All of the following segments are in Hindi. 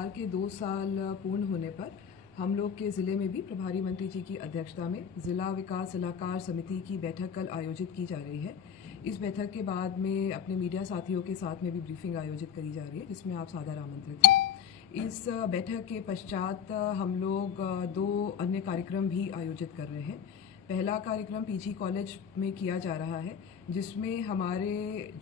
सरकार के 2 साल पूर्ण होने पर हम लोग के ज़िले में भी प्रभारी मंत्री जी की अध्यक्षता में ज़िला विकास सलाहकार समिति की बैठक कल आयोजित की जा रही है। इस बैठक के बाद में अपने मीडिया साथियों के साथ में भी ब्रीफिंग आयोजित करी जा रही है, जिसमें आप सादर आमंत्रित हैं। इस बैठक के पश्चात हम लोग 2 अन्य कार्यक्रम भी आयोजित कर रहे हैं। पहला कार्यक्रम पीजी कॉलेज में किया जा रहा है, जिसमें हमारे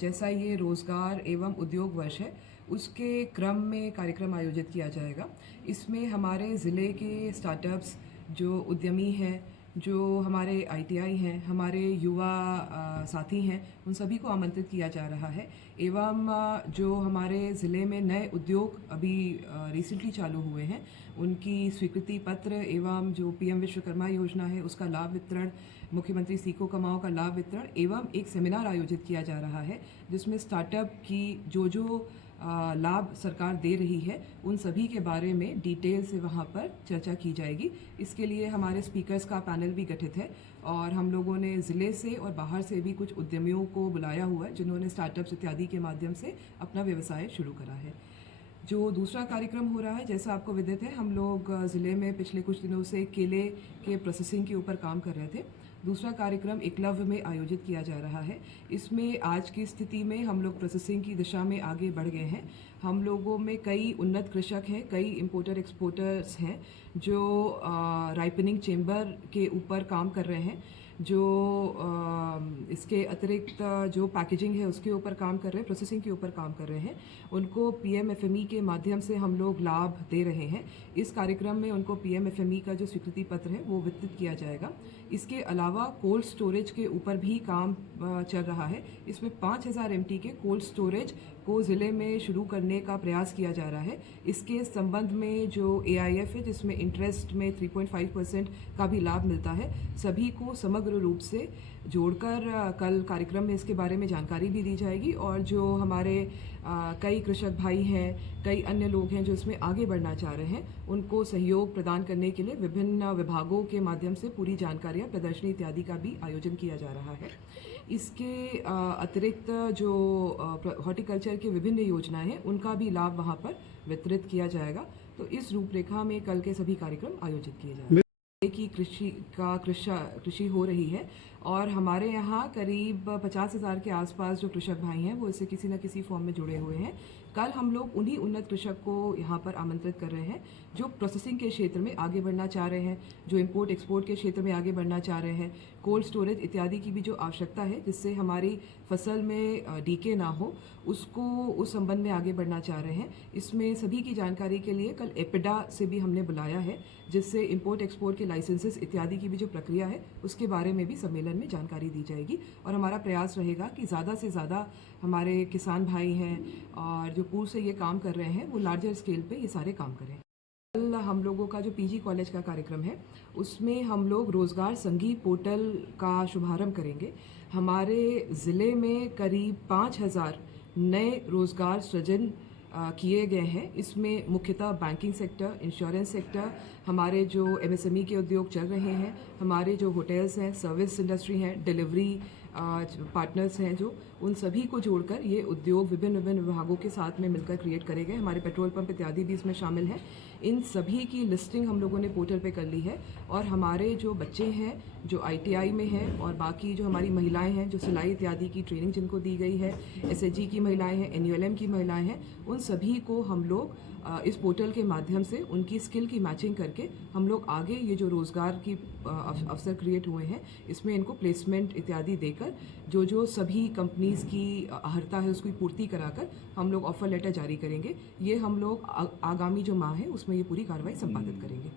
जैसा ये रोज़गार एवं उद्योग वर्ष है, उसके क्रम में कार्यक्रम आयोजित किया जाएगा। इसमें हमारे ज़िले के स्टार्टअप्स, जो उद्यमी हैं, जो हमारे आईटीआई हैं, हमारे युवा साथी हैं, उन सभी को आमंत्रित किया जा रहा है। एवं जो हमारे ज़िले में नए उद्योग अभी रिसेंटली चालू हुए हैं, उनकी स्वीकृति पत्र एवं जो पीएम विश्वकर्मा योजना है उसका लाभ वितरण, मुख्यमंत्री सीखो कमाओ का लाभ वितरण एवं एक सेमिनार आयोजित किया जा रहा है, जिसमें स्टार्टअप की जो लाभ सरकार दे रही है उन सभी के बारे में डिटेल से वहाँ पर चर्चा की जाएगी। इसके लिए हमारे स्पीकर्स का पैनल भी गठित है और हम लोगों ने ज़िले से और बाहर से भी कुछ उद्यमियों को बुलाया हुआ है, जिन्होंने स्टार्टअप्स इत्यादि के माध्यम से अपना व्यवसाय शुरू करा है। जो दूसरा कार्यक्रम हो रहा है, जैसा आपको विदित है, हम लोग ज़िले में पिछले कुछ दिनों से केले के प्रोसेसिंग के ऊपर काम कर रहे थे। दूसरा कार्यक्रम एकलव्य में आयोजित किया जा रहा है। इसमें आज की स्थिति में हम लोग प्रोसेसिंग की दिशा में आगे बढ़ गए हैं। हम लोगों में कई उन्नत कृषक हैं, कई इंपोर्टर एक्सपोर्टर्स हैं जो राइपनिंग चेम्बर के ऊपर काम कर रहे हैं, जो इसके अतिरिक्त जो पैकेजिंग है उसके ऊपर काम कर रहे हैं, प्रोसेसिंग के ऊपर काम कर रहे हैं। उनको पीएमएफएमई के माध्यम से हम लोग लाभ दे रहे हैं। इस कार्यक्रम में उनको पीएमएफएमई का जो स्वीकृति पत्र है वो वितरित किया जाएगा। इसके अलावा कोल्ड स्टोरेज के ऊपर भी काम चल रहा है। इसमें 5000 MT के कोल्ड स्टोरेज को ज़िले में शुरू करने का प्रयास किया जा रहा है। इसके संबंध में जो AIF है, जिसमें इंटरेस्ट में 3.5% का भी लाभ मिलता है, सभी को समग्र रूप से जोड़कर कल कार्यक्रम में इसके बारे में जानकारी भी दी जाएगी। और जो हमारे कई कृषक भाई हैं, कई अन्य लोग हैं जो इसमें आगे बढ़ना चाह रहे हैं, उनको सहयोग प्रदान करने के लिए विभिन्न विभागों के माध्यम से पूरी जानकारियाँ, प्रदर्शनी इत्यादि का भी आयोजन किया जा रहा है। इसके अतिरिक्त जो हॉर्टिकल्चर की विभिन्न योजनाएं हैं, उनका भी लाभ वहाँ पर वितरित किया जाएगा। तो इस रूपरेखा में कल के सभी कार्यक्रम आयोजित किए जाएंगे। की कृषि हो रही है और हमारे यहाँ करीब 50,000 के आसपास जो कृषक भाई हैं वो इससे किसी न किसी फॉर्म में जुड़े हुए हैं। कल हम लोग उन्हीं उन्नत कृषक को यहाँ पर आमंत्रित कर रहे हैं जो प्रोसेसिंग के क्षेत्र में आगे बढ़ना चाह रहे हैं, जो इंपोर्ट एक्सपोर्ट के क्षेत्र में आगे बढ़ना चाह रहे हैं, कोल्ड स्टोरेज इत्यादि की भी जो आवश्यकता है जिससे हमारी फसल में डीके ना हो, उसको उस संबंध में आगे बढ़ना चाह रहे हैं। इसमें सभी की जानकारी के लिए कल एपिडा से भी हमने बुलाया है, जिससे इंपोर्ट एक्सपोर्ट के लाइसेंसेस इत्यादि की भी जो प्रक्रिया है उसके बारे में भी सम्मेलन में जानकारी दी जाएगी। और हमारा प्रयास रहेगा कि ज़्यादा से ज़्यादा हमारे किसान भाई हैं और जो पूर्व से ये काम कर रहे हैं वो लार्जर स्केल पे ये सारे काम करें। कल हम लोगों का जो पीजी कॉलेज का कार्यक्रम है उसमें हम लोग रोज़गार संगी पोर्टल का शुभारंभ करेंगे। हमारे ज़िले में करीब 5000 नए रोज़गार सृजन किए गए हैं। इसमें मुख्यतः बैंकिंग सेक्टर, इंश्योरेंस सेक्टर, हमारे जो MSME के उद्योग चल रहे हैं, हमारे जो होटल्स हैं, सर्विस इंडस्ट्री हैं, डिलीवरी पार्टनर्स हैं, जो उन सभी को जोड़कर ये उद्योग विभिन्न विभागों के साथ में मिलकर क्रिएट करे गए। हमारे पेट्रोल पंप इत्यादि भी इसमें शामिल हैं। इन सभी की लिस्टिंग हम लोगों ने पोर्टल पे कर ली है और हमारे जो बच्चे हैं जो ITI में हैं और बाकी जो हमारी महिलाएं हैं जो सिलाई इत्यादि की ट्रेनिंग जिनको दी गई है, SHG की महिलाएं हैं, NULM की महिलाएं हैं, उन सभी को हम लोग इस पोर्टल के माध्यम से उनकी स्किल की मैचिंग करके हम लोग आगे ये जो रोज़गार की अवसर क्रिएट हुए हैं इसमें इनको प्लेसमेंट इत्यादि देकर जो सभी कंपनीज़ की अहर्ता है उसकी पूर्ति कराकर हम लोग ऑफर लेटर जारी करेंगे। ये हम लोग आगामी जो माह है उसमें ये पूरी कार्रवाई संपादित करेंगे।